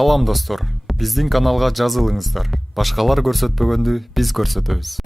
Салам достор, биздин каналга жазылыңыздар. Башкалар көрсөтпөгөндү биз көрсөтөбүз.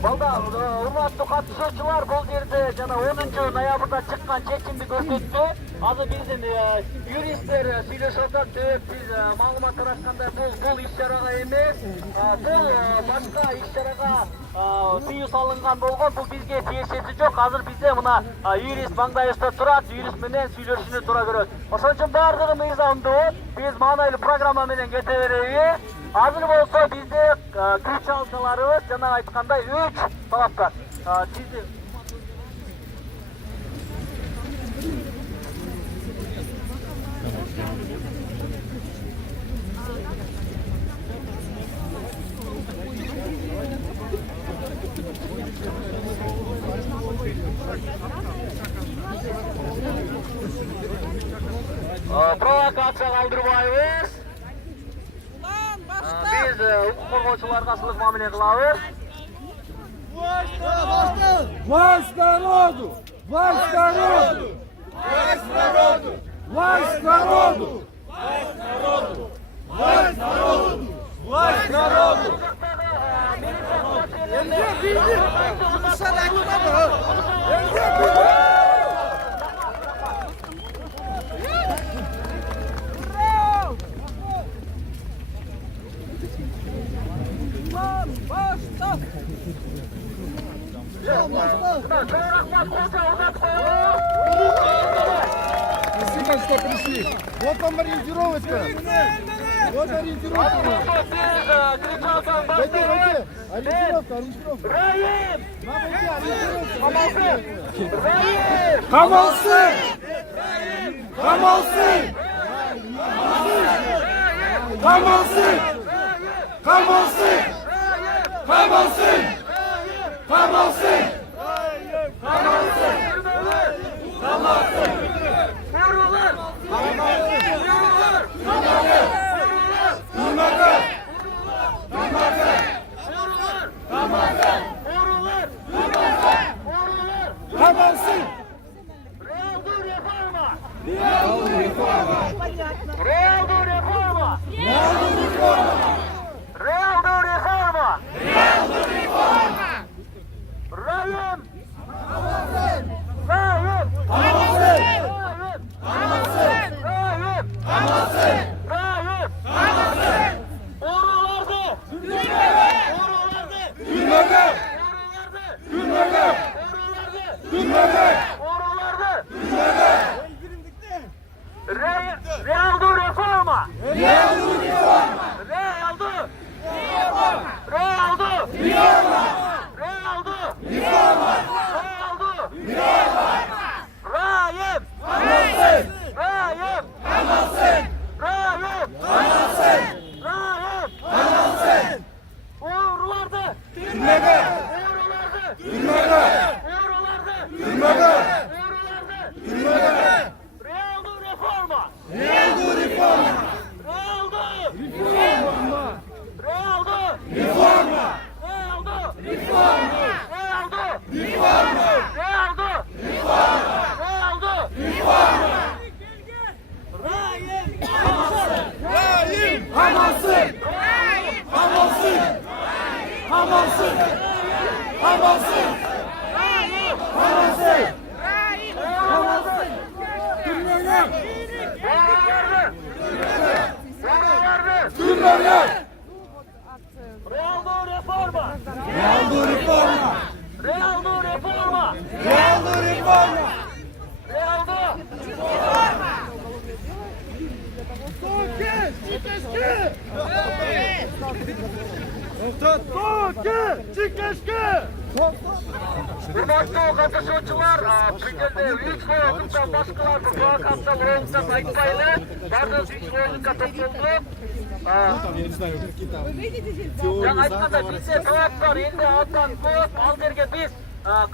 Балдар, урматтуу катышуучулар, бул жерде жана 10 ноябрда чыккан чечимди көрсөттү. Азыр биздин юристтер сүйлөшүп атат. Биз маалымат тараткандай бул иш-чарага эмес, бул башка иш-чарага тыюу салынган болгон. Бул бизге тиешеси жок. Азыр бизде мына юрист маңдайыбызда турат, юрист менен сүйлөшүүнү туура көрөт. Ошон үчүн баардыгы мыйзамдуу. Биз маанайлуу программа менен кете беребиз. Азыр болсо бизде күч алчаларыбыз жана айткандай 3 талапкар. Провокация калтырбайбыз. Biz hukuk korgoочуларга ысылык мамиле кылабыз. Власть народу! Власть народу! Власть народу! Власть народу! Власть народу! Власть народу! Власть народу! Спасибо, что пришли. Вот вам ориентировочка. Вот ориентировка. Пойди. Ориентировка. Камалсын! Камалсын! Камалсын! Камалсын! Камалсын! Камалсын! Hamilton! Hurmatlı katılımcılar, Pidelde 3 oyuncudan başkalar bu plakattan oyuncudan ayıplaylı. Bardağız 3 oyuncudan katıldı. Жаңа айтқанда бізде талап бар, енді алдан көп, ал жерге біз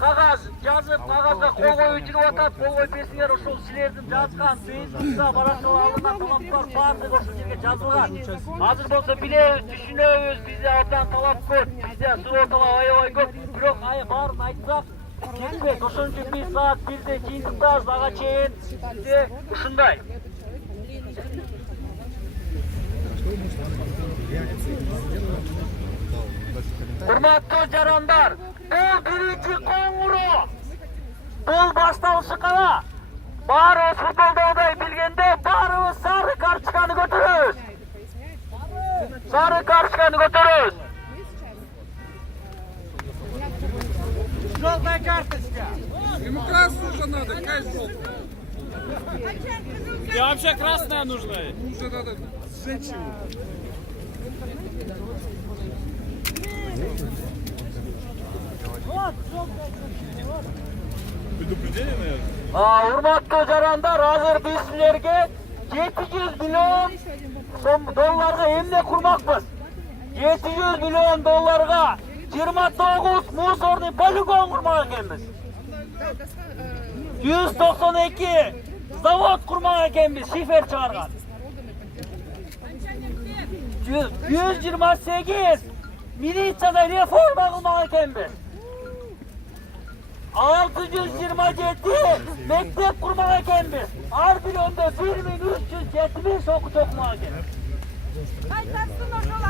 қағаз жазып, қағазға қол қою жүріп атады, қол қойып берсеңер, ошол силердин жазган Фейсбукта, барашылы алынған талаптар бардығы ошол жерге жазылған. Азыр болсо билебиз, түшүнөбүз, бизде абдан талап көп, бизде суроо талап аябай көп, бирок баарын айтсак жетпейт. Ошон үчүн биз саат 1-де кийин тутабыз, ага чейин бизде ушундай. Hurmatlı caranlar, bu birinci koңгуру. Бұл башталышы қана. Барыбыз футболдаудай билгенде, барыбыз сары карточканы көтөрөбүз. Сары карточканы көтөрөбүз. Желтая карточка. Ему красную уже надо, какая желтая? Тебе вообще красная нужна? Уже надо сжечь его. Предупреждение, наверное? Hurmatlı caranlar, hazır biz sizlerge 700 milyon dollarga emne kurmakpız. 700 milyon dollarga 29 muzorni poligon kurmak ekenmiz. 192 zavod kurmak ekenmiz, şifer çıkargan. 128 militsiyada reforma kılmak ekenmiz. 627 mektep kurmak ekenmiz. Her bir önde 1370 okuç okumak ekenmiz.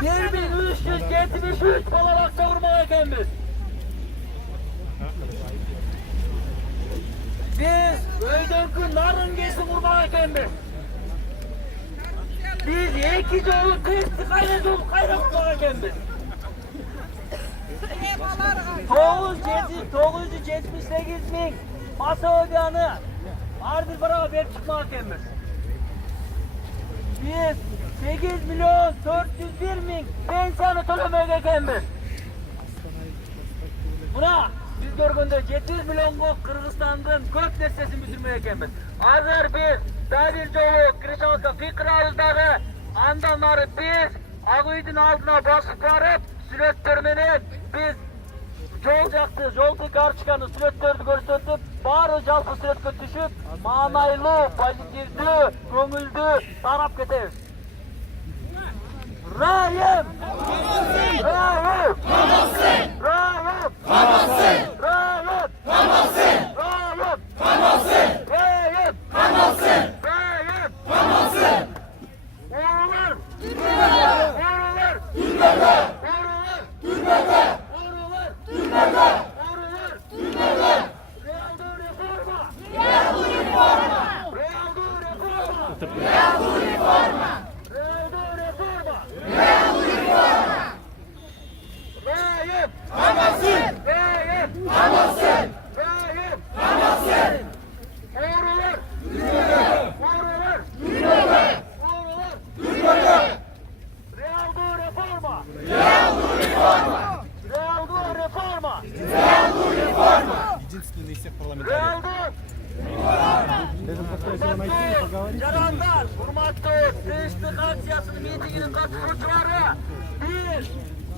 1373 balarakta kurmak ekenmiz. Biz öydönkü narıngesi kurmak ekenmiz. Biz 2 jolu testi kaynak kurmak ekenmiz. 978 bin masa ödeyanı her bir para verip çıkmak ekenmiz. Biz 8 milyon 401 bin pensiyonu tölemek ekenmiz. Buna biz görgünde 700 milyon Kırgızistan'dan köp nersesini bitirmek ekenmiz. Hazır biz daha bir jolu Kırşavut'a fikir ağızdağı andanları biz Ağıydın altına basıp varıp sülettörmenen biz жол жақты, жолды карточканы сүрөттөрдү көрсөтүп, баары жалпы сүрөткө түшүп, маанайлуу, позитивдүү, көңүлдүү тарап кетебиз. Райым! Райым! Камалсын! Райым! Камалсын! Райым! Камалсын! Райым! Камалсын! Райым! Камалсын! Райым! Камалсын! Оорулар! Түрмөдө! Оорулар! Түрмөдө! Оорулар! Түрмөдө! Türmede! Orular! Türmede! Realdo reforma! Realdo reforma! Realdo reforma! Realdo reforma! Realdo reforma! Realdo reforma! Rayım! Kamazın! Rayım! Kamazın! Rayım! Kamazın! Orular! Türmede! Orular! Türmede! Orular! Türmede! Realdo reforma! Realdo reforma! Realdo reforma! Realdo reforma! Единственный из всех парламентариев. Realdo reforma! Caranlar, hurmatlı Tinçlik Aksiyası'nın mitinginin katılımcıları,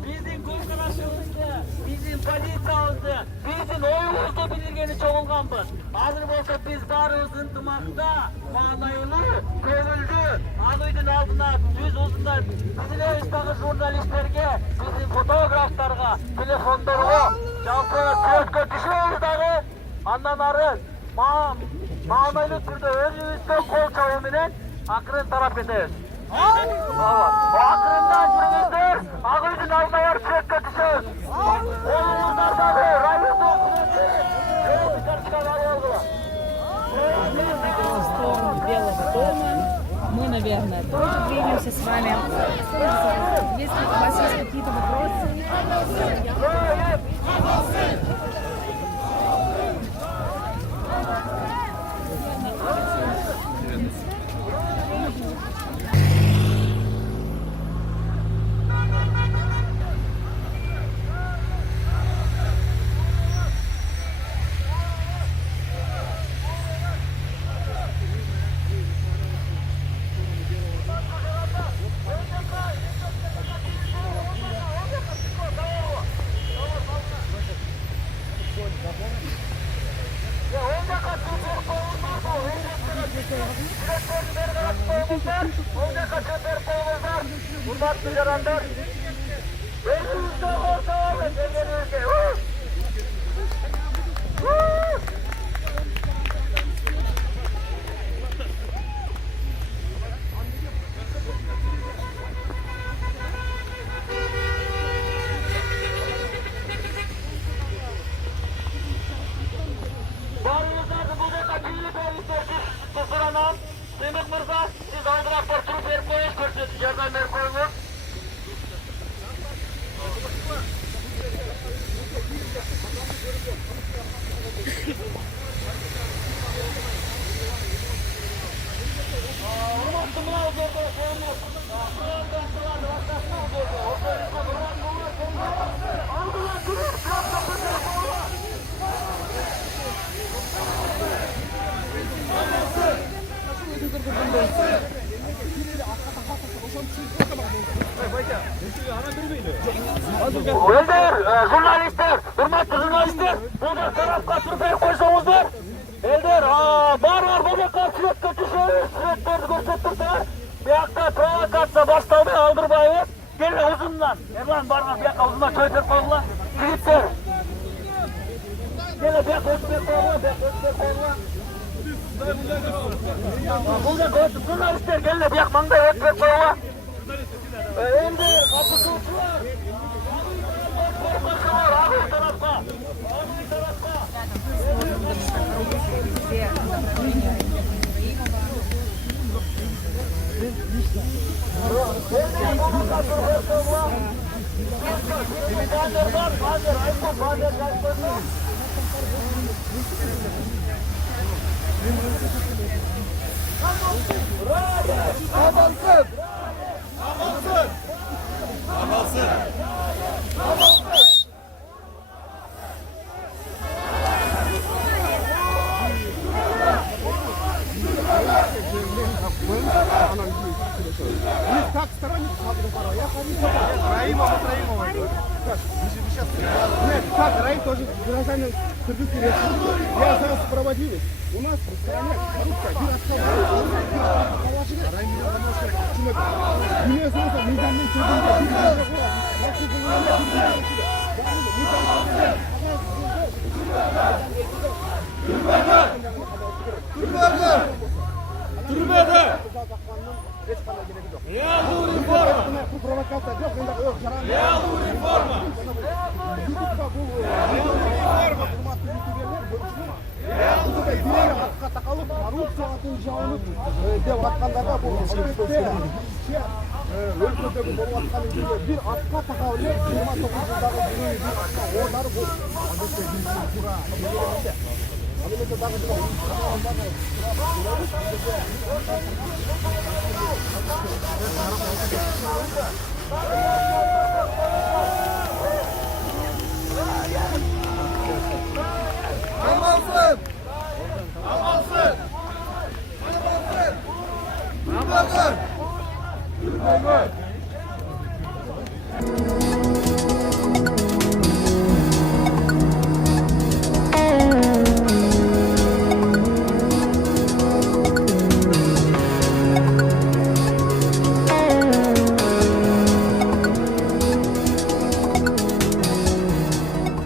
bizim koşkalaşımızda, bizim politsiyamızda, bizim oyumuzda bilirgeni çoğulganbız. Hazır bolsa biz barыбыз ынтымакта, маанайлуу, көңүлдүү, Ağıydын алдына жүз узунда изилебиздagi журналисттерге, bizim фотографтарга, телефондорго, жалпы сүрөткө түшөбүз дагы, андан ары маанайлуу түрдө өзүбүзгө кол чабуу менен акырын тарап кетебиз. Акырындан жүрүңүздөр, Ağıydын алдына барып сүрөткө түшөбүз. Колуңуздардагы райондо өкмөтү жол карточканы алып алгыла. В сторону Белого дома. Мы, наверное, тоже двинемся с вами. Если у вас есть какие-то вопросы. Hurmatlı yaranlar. Gözünüzde orta ve gelgenizde. Barınızlarda bu da kaçıyla birlikte sıranam. Semih Mırza, siz aldıraklar turup verip koyuş görsünüz. Yerden verip koyunuz. Öldür, jurnalistler, hürmetli jurnalistler, burada tarafka türbeye koysanızdır. Eldir, var burada karşılık kötüşeyiz, süreklerdi göstertirdiler. Bir hakta provokatsa başlamaya aldırmayız. Gelin uzundan, Erlan barına bir hakta uzundan köyfer koyunlar, kilitler. Gelin bir hakta ötüber koyunlar, burada koysun, jurnalistler gelin bir hakta mangda ötüber koyunlar. Eldir, kapıcılar. Abi tarafka. Как сторонник я Раимова. Нет, как Раим тоже гражданин Кыргызской республики. Я за сопроводили. У нас в стране коррупция, bir atqa taqalib 29 yılдағы Amalsın!